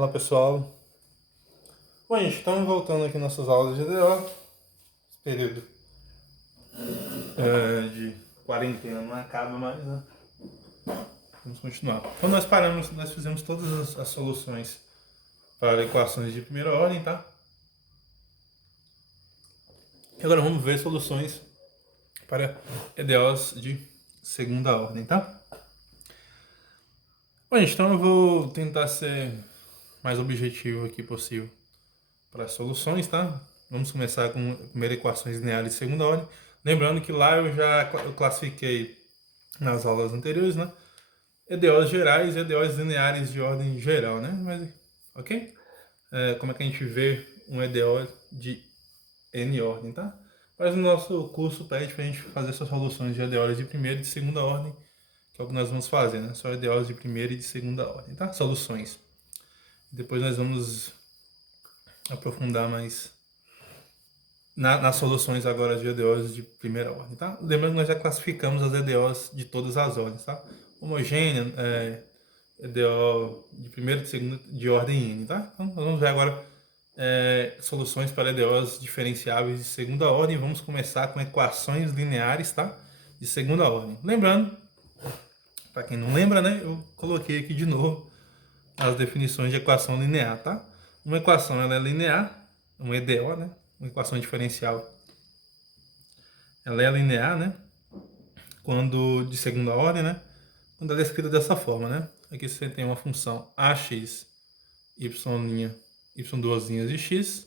Olá pessoal, bom gente, estamos voltando aqui nossas aulas de EDO, esse período de quarentena não acaba mais, né? Vamos continuar. Quando nós paramos, nós fizemos todas as soluções para equações de primeira ordem, tá? E agora vamos ver soluções para EDOs de segunda ordem, tá? Bom gente, então eu vou tentar ser mais objetivo aqui possível para as soluções, tá? Vamos começar com primeiro equações lineares de segunda ordem. Lembrando que lá eu classifiquei nas aulas anteriores, né? EDOs gerais e EDOs lineares de ordem geral, né? Mas, ok? Como é que a gente vê um EDO de N ordem, tá? Mas o nosso curso pede para a gente fazer essas soluções de EDOs de primeira e de segunda ordem, que é o que nós vamos fazer, né? Só EDOs de primeira e de segunda ordem, tá? Soluções. Depois nós vamos aprofundar mais nas soluções agora de EDOs de primeira ordem, tá? Lembrando que nós já classificamos as EDOs de todas as ordens, tá? Homogênea, EDO de primeira e de segunda de ordem N, tá? Então nós vamos ver agora soluções para EDOs diferenciáveis de segunda ordem. Vamos começar com equações lineares, tá? De segunda ordem. Lembrando, para quem não lembra, né? Eu coloquei aqui de novo as definições de equação linear, tá? Uma equação ela é linear, uma EDO, né? Uma equação diferencial. Ela é linear, né? Quando de segunda ordem, né? Quando ela é escrita dessa forma, né? Aqui você tem uma função ax, y', y duas linhas de x,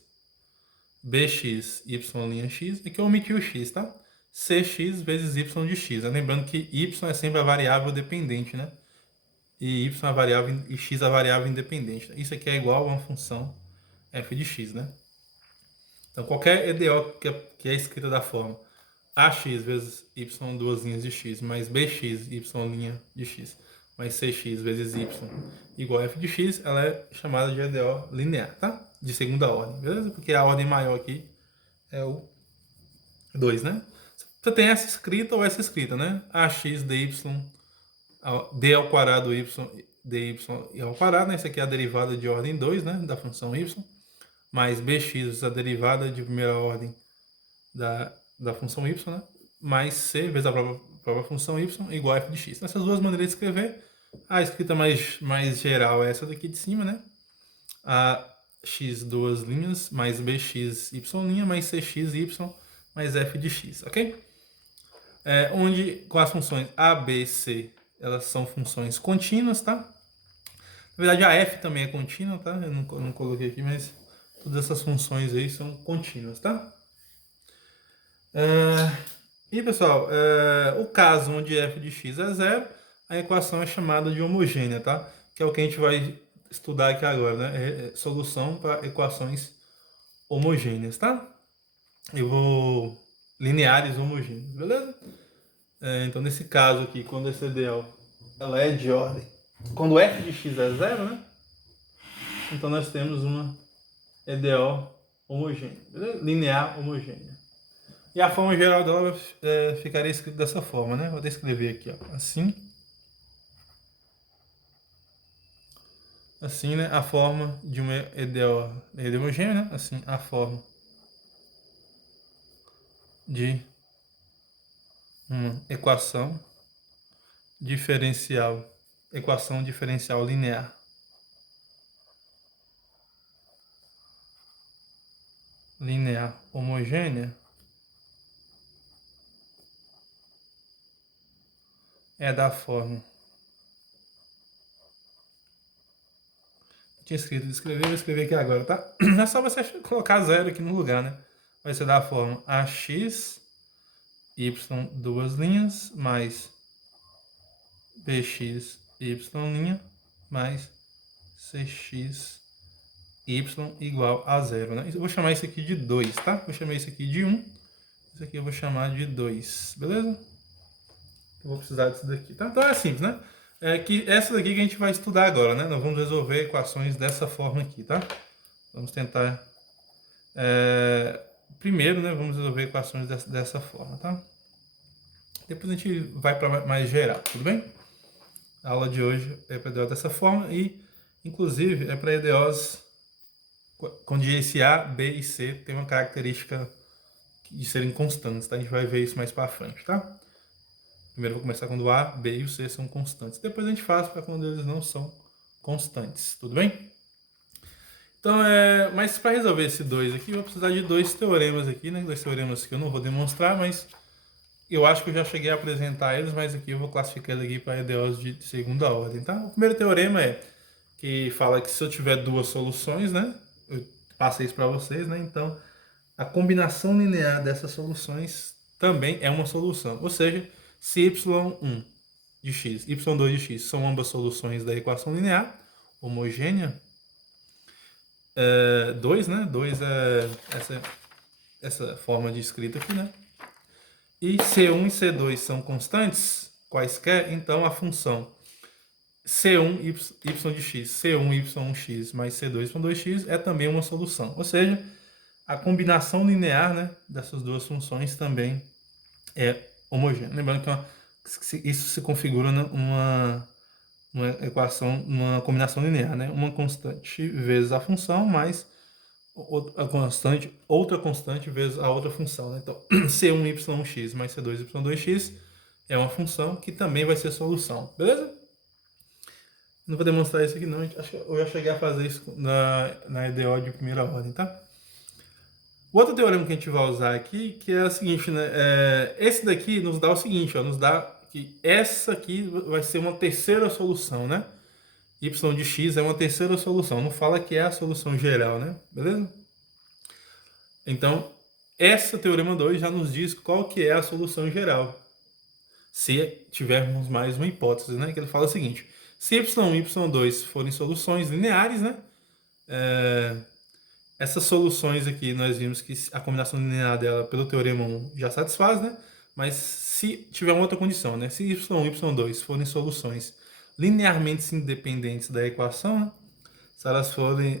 bx, y' x, aqui eu omiti o x, tá? Cx vezes y de x. Lembrando que y é sempre a variável dependente, né? E y a variável e x a variável independente. Isso aqui é igual a uma função f de x, né? Então qualquer EDO que é escrita da forma ax vezes y duas linhas de x mais bx, y' de x mais cx vezes y igual a f de x, ela é chamada de EDO linear, tá? De segunda ordem, beleza? Porque a ordem maior aqui é o 2, né? Você tem essa escrita ou essa escrita, né? ax dy d ao quadrado y dy ao quadrado, né? Isso aqui é a derivada de ordem 2, né? Da função y, mais bx, a derivada de primeira ordem da função y, né? Mais c vezes a própria função y igual a f de x. Nessas duas maneiras de escrever, a escrita mais geral é essa daqui de cima, né? A x duas linhas mais bx y' mais cx y mais f de x, ok? Onde com as funções a, b, c, elas são funções contínuas, tá? Na verdade a f também é contínua, tá? Eu não coloquei aqui, mas todas essas funções aí são contínuas, tá? E pessoal, o caso onde f de x é zero, a equação é chamada de homogênea, tá? Que é o que a gente vai estudar aqui agora, né? Solução para equações homogêneas, tá? Eu vou lineares homogêneos, beleza? Então nesse caso aqui, quando esse EDO ela é de ordem, quando f de x é zero, né? Então nós temos uma EDO homogênea, beleza? Linear homogênea. E a forma geral dela ficaria escrita dessa forma, né? Vou descrever aqui, ó. Assim, né? A forma de uma EDO homogênea, né? Assim, a forma de uma equação diferencial linear. Linear homogênea é da forma. Tinha escrito descrever, vou escrever aqui agora, tá? É só você colocar zero aqui no lugar, né? Vai ser da forma ax, y duas linhas, mais bx, y' mais cx, y igual a zero, né? Eu vou chamar isso aqui de 2, tá? Vou chamar isso aqui de 1. Isso aqui eu vou chamar de 2, beleza? Eu vou precisar disso daqui, tá? Então é simples, né? Que essa daqui que a gente vai estudar agora, né? Nós vamos resolver equações dessa forma aqui, tá? Vamos tentar... primeiro, né? Vamos resolver equações dessa forma, tá? Depois a gente vai para mais geral, tudo bem? A aula de hoje é para dessa forma e Inclusive, é para EDOs onde esse A, B e C tem uma característica de serem constantes, tá? A gente vai ver isso mais para frente, tá? Primeiro eu vou começar quando o A, B e o C são constantes. Depois a gente faz para quando eles não são constantes, tudo bem? Então, mas para resolver esse 2 aqui, eu vou precisar de dois teoremas aqui, né? Dois teoremas que eu não vou demonstrar, mas eu acho que eu já cheguei a apresentar eles, mas aqui eu vou classificar ele aqui para EDOs de segunda ordem, tá? O primeiro teorema é que fala que se eu tiver duas soluções, né? Eu passei isso para vocês, né? Então, a combinação linear dessas soluções também é uma solução. Ou seja, se y1 de x e y2 de x são ambas soluções da equação linear homogênea, 2, né? 2 é essa forma de escrita aqui, né? E C1 e C2 são constantes, quaisquer, então a função C1 y de x, C1 y1x mais C2 y2x é também uma solução. Ou seja, a combinação linear, né, dessas duas funções também é homogênea. Lembrando que isso se configura numa equação, numa combinação linear, né? Uma constante vezes a função mais outra constante vezes a outra função, né? Então, C1y1x mais C2y2x é uma função que também vai ser solução, beleza? Não vou demonstrar isso aqui não, acho que eu já cheguei a fazer isso na EDO de primeira ordem, tá? O outro teorema que a gente vai usar aqui, que é o seguinte, né? Esse daqui nos dá o seguinte, ó, nos dá que essa aqui vai ser uma terceira solução, né? Y de x é uma terceira solução, não fala que é a solução geral, né? Beleza? Então, essa teorema 2 já nos diz qual que é a solução geral. Se tivermos mais uma hipótese, né? Que ele fala o seguinte, se y1 e y2 forem soluções lineares, né? Essas soluções aqui, nós vimos que a combinação linear dela pelo teorema 1 já satisfaz, né? Mas se tiver uma outra condição, né? Se y1 e y2 forem soluções linearmente independentes da equação, né? Se elas forem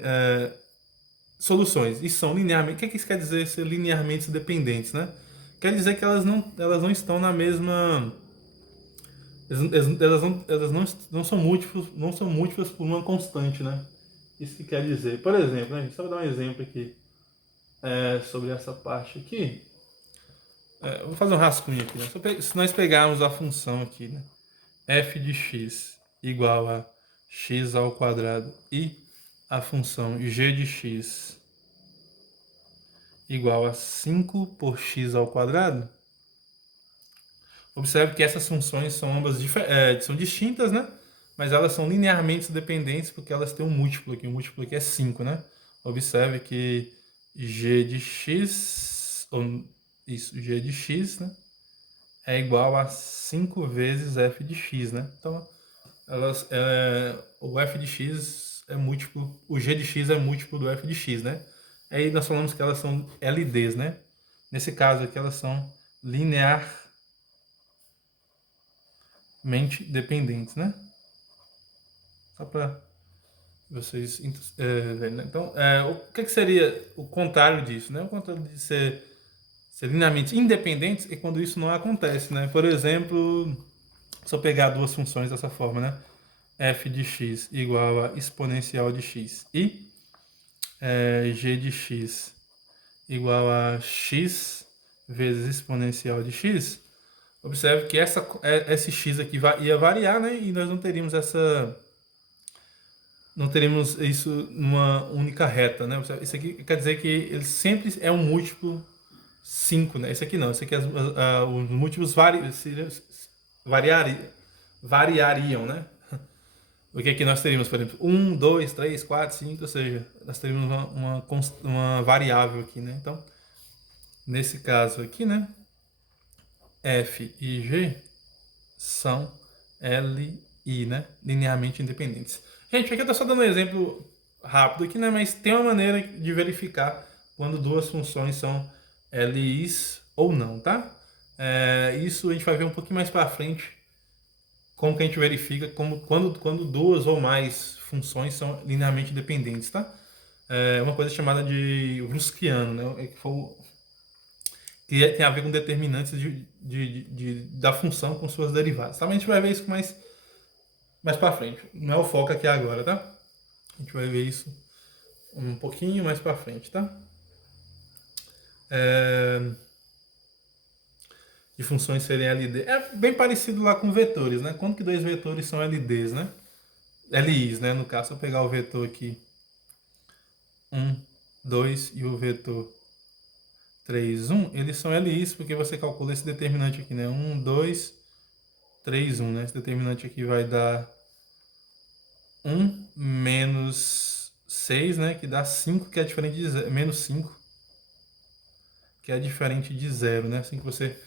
soluções e são linearmente... O que isso quer dizer ser linearmente independentes, né? Quer dizer que elas não estão na mesma... Elas não são múltiplas por uma constante, né? Isso que quer dizer. Por exemplo, né? Só vou dar um exemplo aqui sobre essa parte aqui. Vou fazer um rascunho aqui, né? Se nós pegarmos a função aqui, né? F de x igual a x ao quadrado e a função g de x igual a 5 por x ao quadrado, observe que essas funções são ambas são distintas, né? Mas elas são linearmente dependentes porque elas têm um múltiplo aqui. O múltiplo aqui é 5, né? Observe que g de x, g de x, né? É igual a 5 vezes f de x, né? Então, o f de x é múltiplo, o g de x é múltiplo do f de x, né? Aí nós falamos que elas são LDs, né? Nesse caso aqui, elas são linearmente dependentes, né? Só para vocês verem, né? Então, o que seria o contrário disso, né? O contrário de ser linearmente independentes é quando isso não acontece, né? Por exemplo, se eu pegar duas funções dessa forma, né? F de x igual a exponencial de x e g de x igual a x vezes exponencial de x, observe que esse x aqui ia variar, né? E nós não teríamos isso numa única reta, né? Isso aqui quer dizer que ele sempre é um múltiplo 5, né? Esse aqui não, esse aqui os múltiplos variariam, né? Porque aqui nós teríamos, por exemplo, 1, 2, 3, 4, 5, ou seja, nós teríamos uma variável aqui, né? Então, nesse caso aqui, né? F e G são L I, né? Linearmente independentes. Gente, aqui eu estou só dando um exemplo rápido aqui, né? Mas tem uma maneira de verificar quando duas funções são LIs ou não, tá? Isso a gente vai ver um pouquinho mais para frente, como que a gente verifica quando duas ou mais funções são linearmente independentes, tá? É uma coisa chamada de Wronskiano, né? Que tem a ver com determinantes da função com suas derivadas, tá? Mas a gente vai ver isso mais para frente. Não é o foco aqui agora, tá? A gente vai ver isso um pouquinho mais para frente, tá? É, de funções serem LD. É bem parecido lá com vetores, né? Quando que dois vetores são LDs, né? LIs, né? No caso, se eu pegar o vetor aqui 1, 2 e o vetor 3, 1, eles são LIs porque você calcula esse determinante aqui, né? 1, 2, 3, 1, né? Esse determinante aqui vai dar 1 menos 6, né? Que dá 5, que é diferente de 0, menos 5, que é diferente de 0, né? Assim que você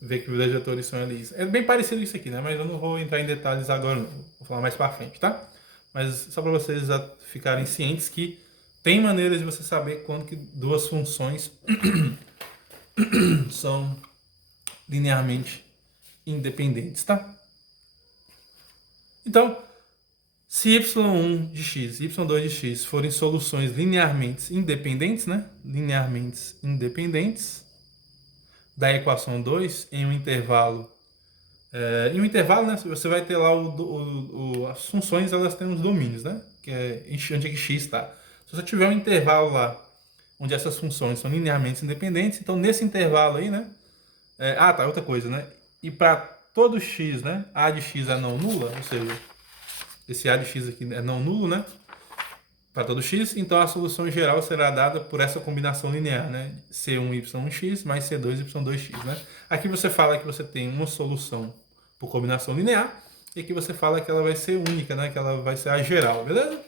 vê que os vetores são LIs. É bem parecido isso aqui, né? Mas eu não vou entrar em detalhes agora, não. Vou falar mais para frente, tá? Mas só para vocês ficarem cientes que tem maneiras de você saber quando que duas funções são linearmente independentes, tá? Então, se y1 de x e y2 de x forem soluções linearmente independentes, né? Linearmente independentes da equação 2 em um intervalo. Em um intervalo, né? Você vai ter lá as funções, elas têm os domínios, né? Que é onde é que x está. Se você tiver um intervalo lá onde essas funções são linearmente independentes, então nesse intervalo aí, né? Tá, outra coisa, né? E para todo x, né? A de x é não nula, ou seja, esse A de x aqui é não nulo, né? Para todo x, então a solução geral será dada por essa combinação linear, né? C1y1x mais C2y2x, né? Aqui você fala que você tem uma solução por combinação linear e aqui você fala que ela vai ser única, né? Que ela vai ser a geral, beleza?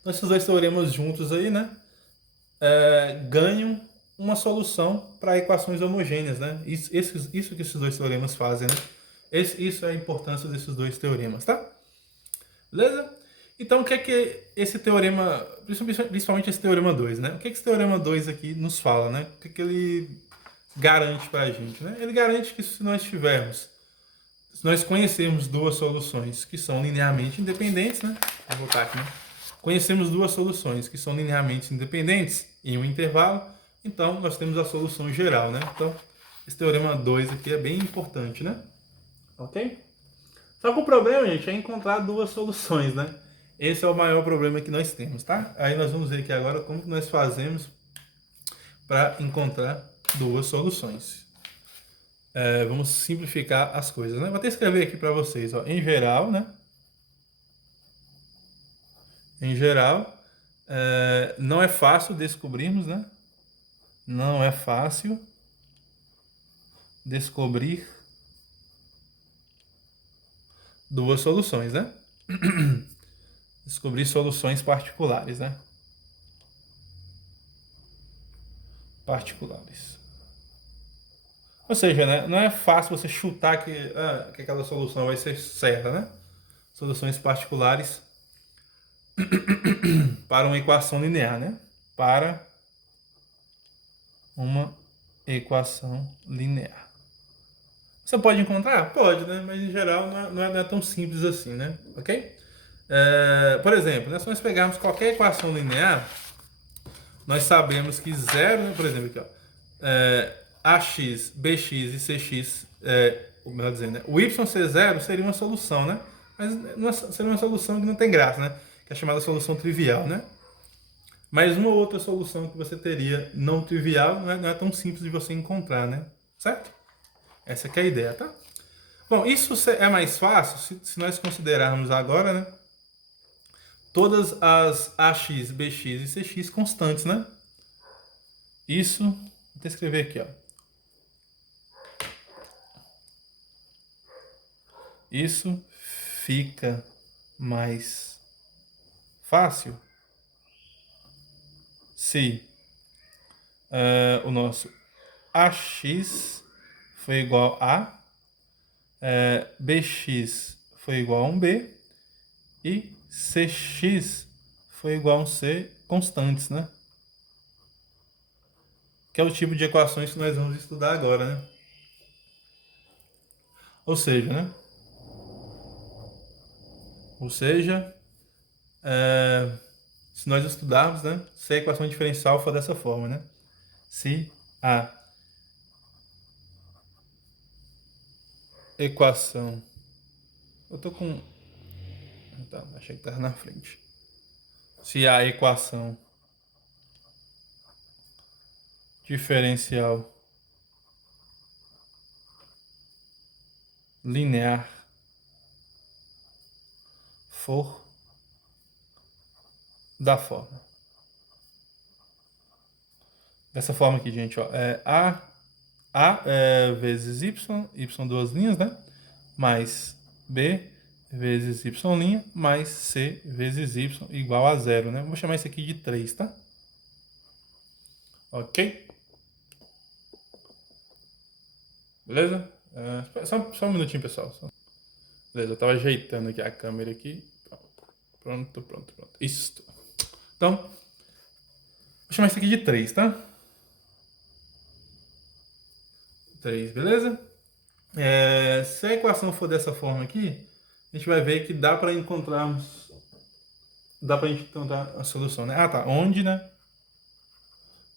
Então esses dois teoremas juntos aí, né? Ganham uma solução para equações homogêneas, né? Isso que esses dois teoremas fazem, né? Isso é a importância desses dois teoremas, tá? Beleza? Então, o que é que esse teorema, principalmente esse teorema 2, né? O que é que esse teorema 2 aqui nos fala, né? O que é que ele garante para a gente, né? Ele garante que se nós conhecermos duas soluções que são linearmente independentes, né? Vou voltar aqui, né? Conhecemos duas soluções que são linearmente independentes em um intervalo, então nós temos a solução geral, né? Então, esse teorema 2 aqui é bem importante, né? Ok? Só que o problema, gente, é encontrar duas soluções, né? Esse é o maior problema que nós temos, tá? Aí nós vamos ver aqui agora como que nós fazemos para encontrar duas soluções. Vamos simplificar as coisas, né? Vou até escrever aqui para vocês, ó, em geral, né? Em geral, não é fácil descobrirmos, né? Não é fácil descobrir duas soluções, né? Descobrir soluções particulares, né? Particulares. Ou seja, né, não é fácil você chutar que aquela solução vai ser certa, né? Soluções particulares para uma equação linear, né? Para uma equação linear. Você pode encontrar? Pode, né? Mas em geral não é tão simples assim, né? Ok? Por exemplo, né, se nós pegarmos qualquer equação linear, nós sabemos que zero, né, por exemplo, aqui, ó, AX, BX e CX, melhor dizendo, né, o YC0 seria uma solução, né? Mas seria uma solução que não tem graça, né? Que é chamada solução trivial, né? Mas uma outra solução que você teria não trivial não é tão simples de você encontrar, né? Certo? Essa que é a ideia, tá? Bom, isso é mais fácil se nós considerarmos agora, né? Todas as AX, BX e CX constantes, né? Isso, vou até escrever aqui, ó. Isso fica mais fácil se o nosso AX foi igual a BX foi igual a um B e CX foi igual a um C constantes, né? Que é o tipo de equações que nós vamos estudar agora, né? Ou seja, né? Ou seja, se nós estudarmos, né? Se a equação diferencial for dessa forma, né? Se a equação... Eu tô com... Tá, achei que tava na frente. se a equação diferencial linear for da forma. Dessa forma aqui, gente, ó, A vezes Y duas linhas, né? Mais B vezes Y', mais C vezes Y igual a zero, né? Vou chamar isso aqui de 3, tá? Ok? Beleza? Só um minutinho, pessoal. Beleza, eu tava ajeitando aqui a câmera aqui. Pronto. Isso. Então, vou chamar isso aqui de 3, tá? 3, beleza? Se a equação for dessa forma aqui, a gente vai ver que dá para encontrarmos... Dá pra gente encontrar a solução, né? Ah, tá. Onde, né?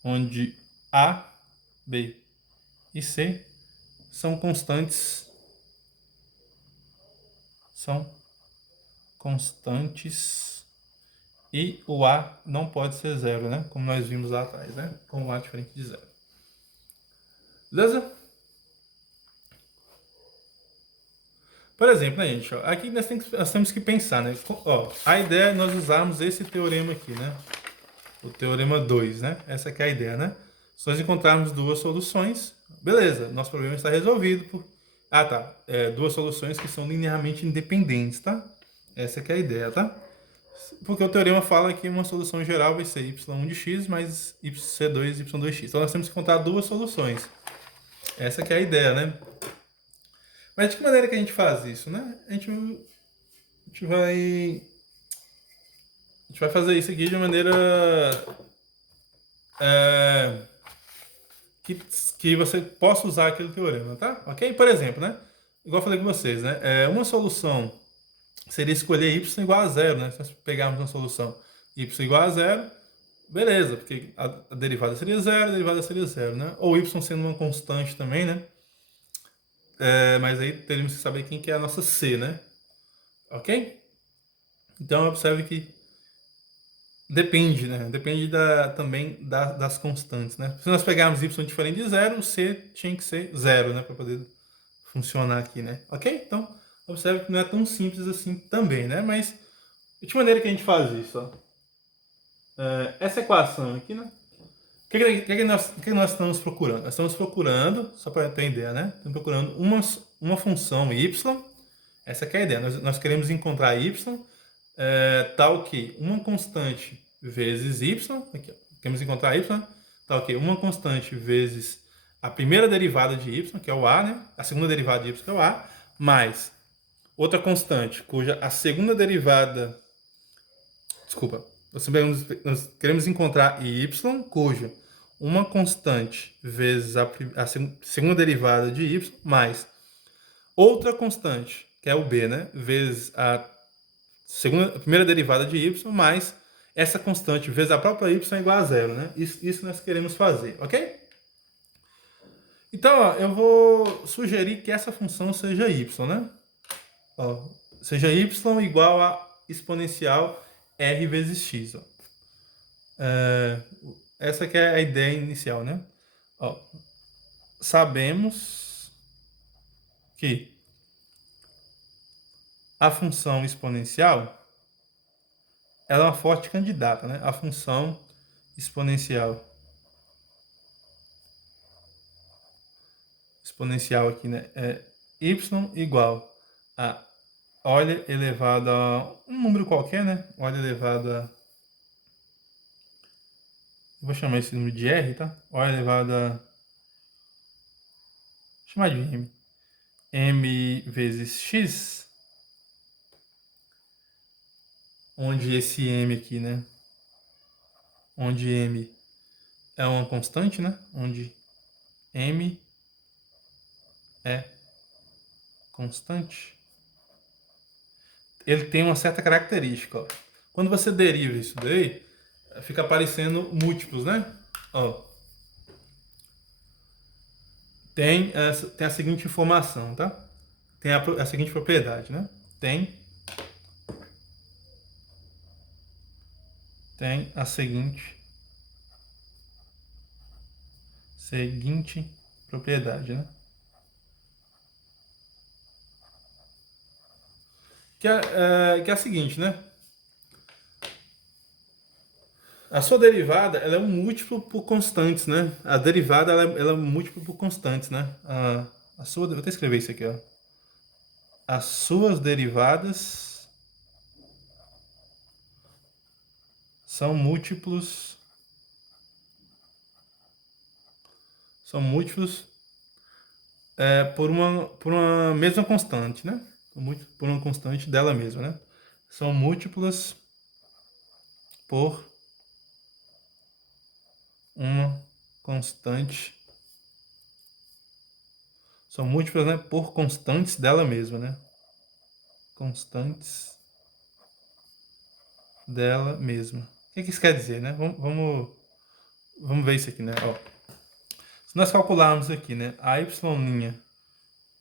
Onde A, B e C são constantes. E o A não pode ser zero, né? Como nós vimos lá atrás, né? Com o A diferente de zero. Beleza? Por exemplo, né, gente? Ó, aqui nós temos que pensar, né? Ó, a ideia é nós usarmos esse teorema aqui, né? O teorema 2, né? Essa aqui é a ideia, né? Se nós encontrarmos duas soluções, beleza, nosso problema está resolvido. Tá. Duas soluções que são linearmente independentes, tá? Essa aqui é a ideia, tá? Porque o teorema fala que uma solução geral vai ser y1 de x mais c2 y2x. Então nós temos que encontrar duas soluções. Essa aqui é a ideia, né? Mas de que maneira que a gente faz isso, né? A gente vai fazer isso aqui de maneira que você possa usar aquele teorema, tá? Ok? Por exemplo, né? Igual eu falei com vocês, né? Uma solução seria escolher y igual a zero, né? Se nós pegarmos uma solução y igual a zero, beleza, porque a derivada seria zero, a derivada seria zero, né? Ou y sendo uma constante também, né? Mas aí teríamos que saber quem que é a nossa c, né? Ok? Então observe que depende, né? Depende também das constantes, né? Se nós pegarmos y diferente de zero, o c tinha que ser zero, né? Para poder funcionar aqui, né? Ok? Então, observe que não é tão simples assim também, né? Mas, de que maneira que a gente faz isso? Ó? Essa equação aqui, né? O que nós estamos procurando? Nós estamos procurando, só para ter ideia, né? Estamos procurando uma função y. Essa aqui é a ideia. Nós queremos encontrar y tal que uma constante vezes y. Aqui, ó. Queremos encontrar y tal que uma constante vezes a primeira derivada de y, que é o a, né? A segunda derivada de y, que é o a, mais outra constante, cuja a segunda derivada... Desculpa. Nós queremos encontrar y, cuja uma constante vezes a segunda derivada de y, mais outra constante, que é o b, né? Vezes a primeira derivada de y, mais essa constante vezes a própria y é igual a zero, né? Isso nós queremos fazer, ok? Então, ó, eu vou sugerir que essa função seja y, né? Ó, seja y igual a exponencial r vezes x. Ó. Essa que é a ideia inicial, né? Ó, sabemos que a função exponencial ela é uma forte candidata, né? A função exponencial aqui, né? É y igual a olha elevado a um número qualquer, né? Olha elevado a... Eu vou chamar esse número de r, tá? Olha elevado a... Vou chamar de m. M vezes x, onde esse m aqui, né? Onde m é uma constante, né? Onde m é constante. Ele tem uma certa característica, ó. Quando você deriva isso daí, fica aparecendo múltiplos, né? Ó. Tem a seguinte informação, tá? Tem a seguinte propriedade, né? Tem tem a seguinte propriedade, né? Que é a seguinte, né? A sua derivada, ela é um múltiplo por constantes, né? A derivada, ela é um múltiplo por constantes, né? Vou até escrever isso aqui, ó. As suas derivadas são múltiplos por uma mesma constante, né? Por uma constante dela mesma, né? São múltiplas por uma constante. São múltiplas, né? Por constantes dela mesma, né? Constantes dela mesma. O que isso quer dizer, né? Vamos ver isso aqui, né? Ó. Se nós calcularmos aqui, né? A y'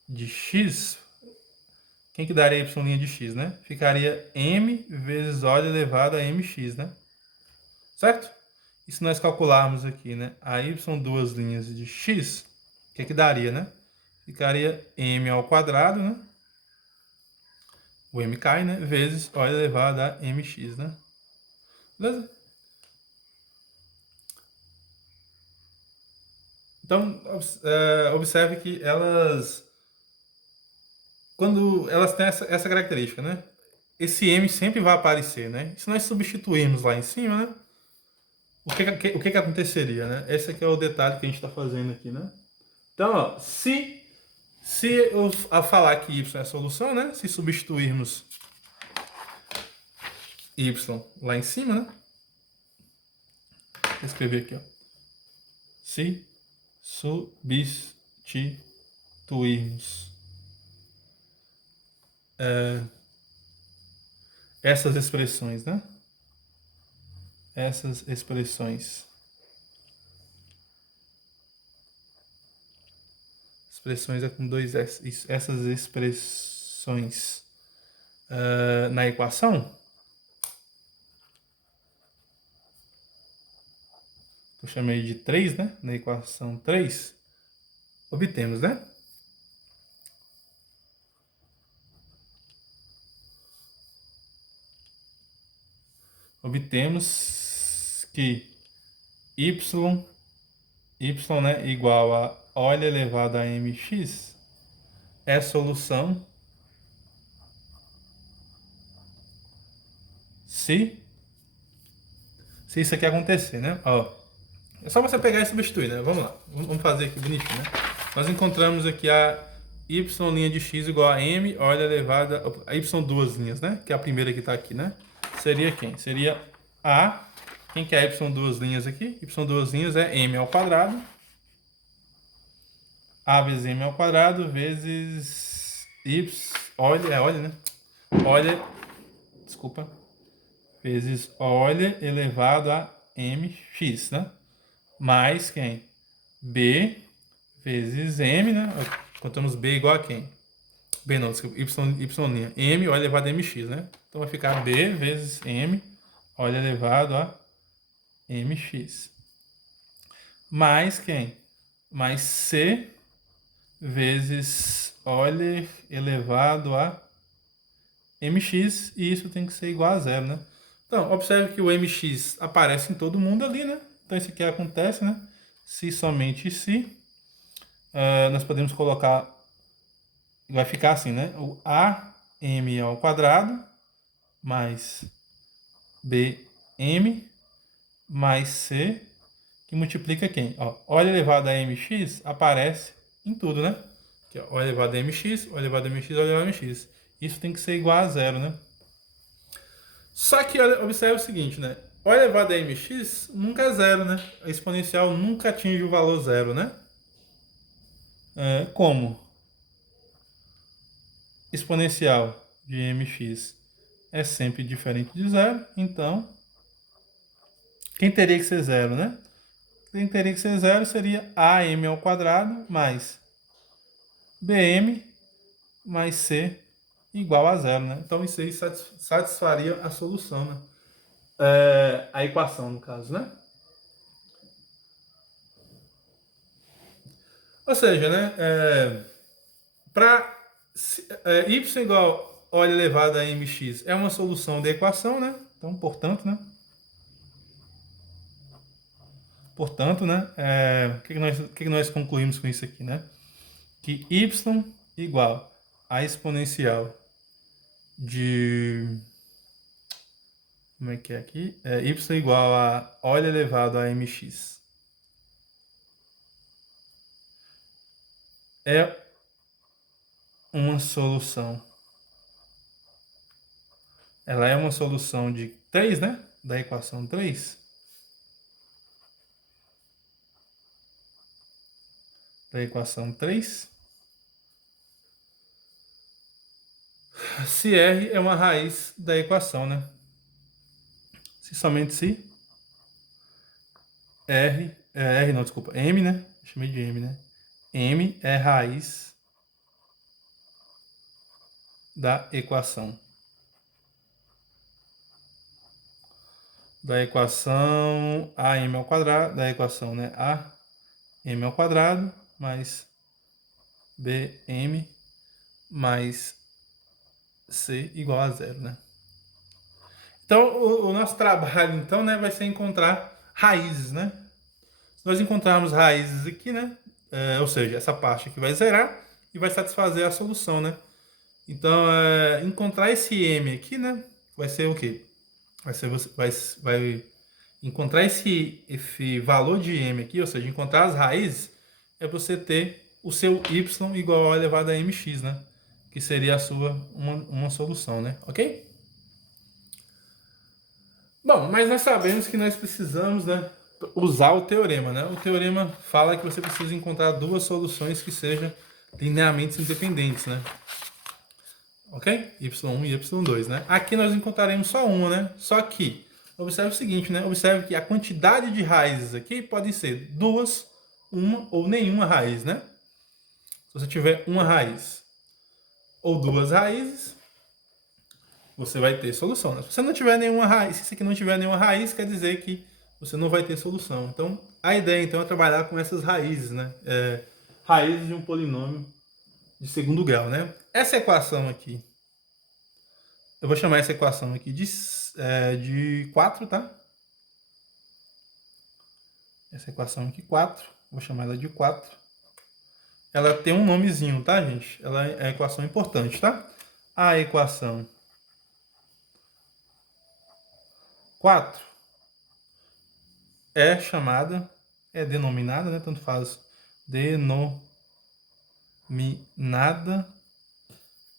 de x, quem que daria y' de x, né? Ficaria m vezes O elevado a mx, né? Certo? E se nós calcularmos aqui, né? A y duas linhas de x, o que daria, né? Ficaria m ao quadrado, né? O m cai, né? Vezes O elevado a mx, né? Beleza? Então, observe que quando elas têm essa característica, né? Esse m sempre vai aparecer, né? E se nós substituirmos lá em cima, né? O que aconteceria, né? Esse aqui é o detalhe que a gente está fazendo aqui, né? Então, ó, se eu falar que y é a solução, né? Se substituirmos y lá em cima, né? Vou escrever aqui, ó. Se substituirmos essas expressões, né? Essas expressões é com dois S. Essas expressões na equação, eu chamei de 3, né? Na equação 3, obtemos, né? Obtemos que y, né, igual a O elevado a mx é solução se isso aqui acontecer, né? Ó, é só você pegar e substituir, né? Vamos lá, vamos fazer aqui bonitinho, né? Nós encontramos aqui a y' de x igual a m, O elevado a y duas linhas, né? Que é a primeira que está aqui, né? Seria quem? Seria a. Quem que é y duas linhas aqui? Y duas linhas é m ao quadrado. A vezes m ao quadrado vezes y. Olha, né? Desculpa. Vezes olha elevado a mx, né? Mais quem? B vezes m, né? Contamos b igual a quem? B não, desculpa, y'. M, O elevado a mx, né? Então vai ficar b vezes m, O elevado a mx. Mais quem? Mais c vezes O elevado a mx, e isso tem que ser igual a zero, né? Então, observe que o mx aparece em todo mundo ali, né? Então, isso aqui acontece, né? Se somente se, nós podemos colocar, vai ficar assim, né? O am ao quadrado mais bm mais c, que multiplica quem? Ó, O elevado a mx aparece em tudo, né? Aqui, ó, O elevado a mx, O elevado a mx, O elevado a mx. Isso tem que ser igual a zero, né? Só que observe o seguinte, né? O elevado a mx nunca é zero, né? A exponencial nunca atinge o valor zero, né? Como? Exponencial de mx é sempre diferente de zero, então quem teria que ser zero, né? Quem teria que ser zero seria am ao quadrado mais bm mais c igual a zero, né? Então isso aí satisfaria a solução, né? a equação, no caso, né? Ou seja, né, para y igual a óleo elevado a mx é uma solução da equação, né? Então, portanto, né, o que nós concluímos com isso aqui, né? Que y igual a exponencial de... Como é que é aqui? Y igual a óleo elevado a mx é uma solução. Ela é uma solução de 3, né? Da equação 3. Da equação 3. Se R é uma raiz da equação, né? Se somente se R não, desculpa, M, né? Eu chamei de M, né? M é raiz da equação. Da equação AM ao quadrado, da equação, né? AM ao quadrado mais BM mais C igual a zero, né? Então, o nosso trabalho, então, né, vai ser encontrar raízes, né? Se nós encontrarmos raízes aqui, né? Ou seja, essa parte aqui vai zerar e vai satisfazer a solução, né? Então, encontrar esse M aqui, né? Vai ser o quê? Vai encontrar esse valor de M aqui, ou seja, encontrar as raízes, é você ter o seu Y igual a elevado a mx, né? Que seria a sua uma solução, né? Ok? Bom, mas nós sabemos que nós precisamos, né, usar o teorema, né? O teorema fala que você precisa encontrar duas soluções que sejam linearmente independentes, né? Ok? Y1 e Y2, né? Aqui nós encontraremos só uma, né? Só que, observe o seguinte, né? Observe que a quantidade de raízes aqui pode ser duas, uma ou nenhuma raiz, né? Se você tiver uma raiz ou duas raízes, você vai ter solução, né? Se você não tiver nenhuma raiz, se isso aqui não tiver nenhuma raiz, quer dizer que você não vai ter solução. Então, a ideia então é trabalhar com essas raízes, né? Raízes de um polinômio de segundo grau, né? Essa equação aqui, eu vou chamar essa equação aqui de 4, tá? Essa equação aqui, 4, vou chamar ela de 4. Ela tem um nomezinho, tá, gente? Ela é uma equação importante, tá? A equação 4 é chamada, é denominada, né? Tanto faz, denominada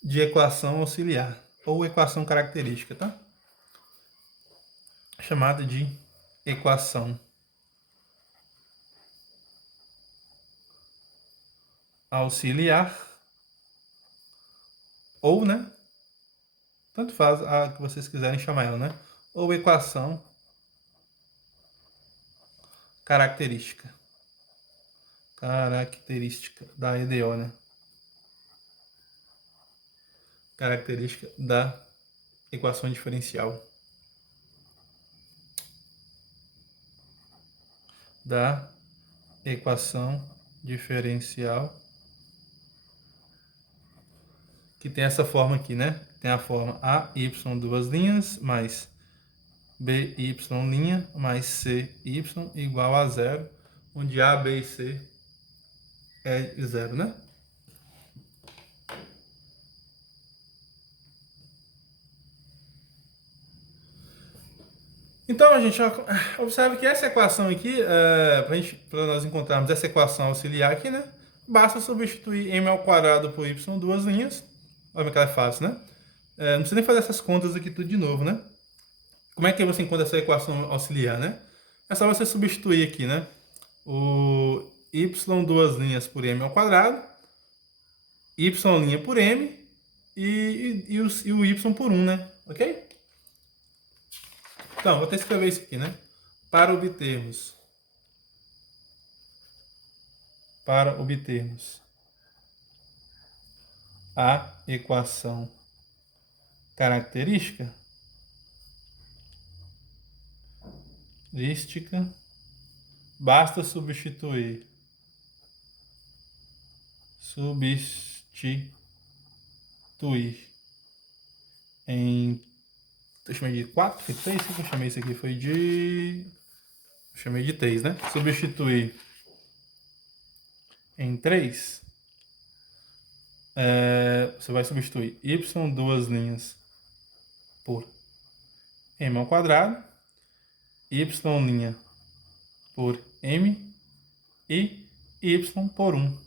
de equação auxiliar ou equação característica, tá? Chamada de equação auxiliar ou, né? Tanto faz a que vocês quiserem chamar ela, né? Ou equação característica. Característica da EDO, né? Característica da equação diferencial. Da equação diferencial. Que tem essa forma aqui, né? Tem a forma AY duas linhas mais BY' mais CY igual a zero, onde A, B e C é zero, né? Então, gente, observe que essa equação aqui, para nós encontrarmos essa equação auxiliar aqui, né? Basta substituir m ao quadrado por y duas linhas. Olha como é que é fácil, né? Não precisa nem fazer essas contas aqui tudo de novo, né? Como é que você encontra essa equação auxiliar, né? É só você substituir aqui, né? O y duas linhas por m ao quadrado, y' por m e o y por 1, né? Ok? Então, vou até escrever isso aqui, né? Para obtermos a equação característica, basta substituir em... Eu chamei de 4, foi 3, que eu chamei isso aqui? Foi de... Eu chamei de 3, né? Substituir em 3, você vai substituir y duas linhas por m ao quadrado, y' por m e y por 1.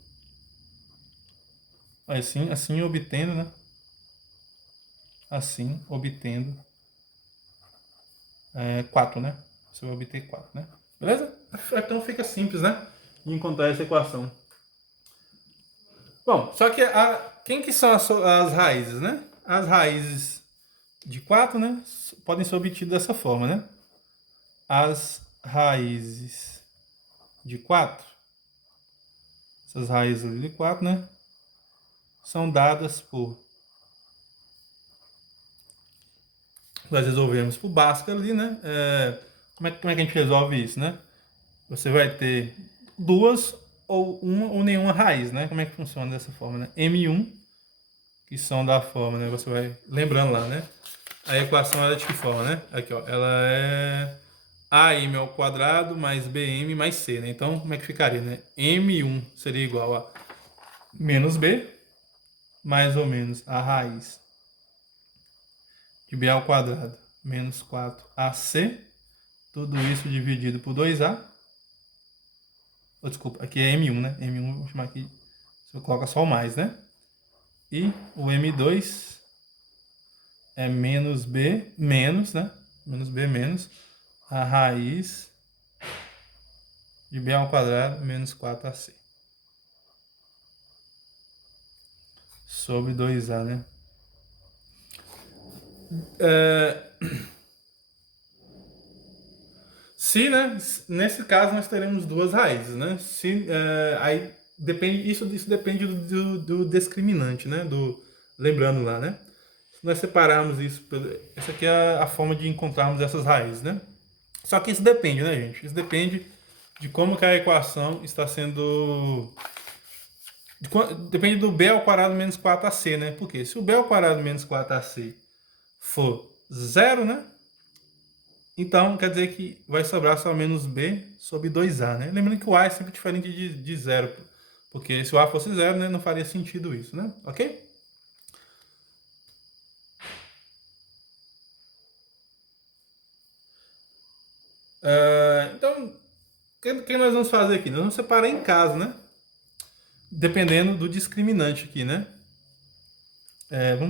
Assim obtendo, né? Assim obtendo 4, né? Você vai obter 4, né? Beleza? Então fica simples, né? De encontrar essa equação. Bom, só que quem que são as raízes, né? As raízes de 4, né? Podem ser obtidas dessa forma, né? As raízes de 4, essas raízes de 4, né? São dadas por... Nós resolvemos por Bhaskara ali, né? Como é que a gente resolve isso, né? Você vai ter duas ou uma ou nenhuma raiz, né? Como é que funciona dessa forma, né? M1, que são da forma, né? Você vai lembrando lá, né? A equação é de que forma, né? Aqui, ó. Ela é AM ao quadrado mais BM mais C, né? Então, como é que ficaria, né? M1 seria igual a menos B, mais ou menos a raiz de B ao quadrado menos 4AC, tudo isso dividido por 2A. Oh, desculpa, aqui é M1, né? M1, vou chamar aqui, você coloca só o mais, né? E o M2 é menos B menos, né? Menos B menos a raiz de B ao quadrado menos 4AC. Sobre 2A, né? Se, né? Nesse caso nós teremos duas raízes, né? Aí depende, isso depende do discriminante, né? Lembrando lá, né? Se nós separarmos isso, essa aqui é a forma de encontrarmos essas raízes, né? Só que isso depende, né, gente? Isso depende de como que a equação está sendo... Depende do B ao quadrado menos 4AC, né? Porque se o B ao quadrado menos 4AC for 0, né? Então, quer dizer que vai sobrar só menos B sobre 2A, né? Lembrando que o A é sempre diferente de zero, porque se o A fosse zero, né, não faria sentido isso, né? Ok? Então, o que nós vamos fazer aqui? Nós vamos separar em caso, né? Dependendo do discriminante aqui, né? Vamos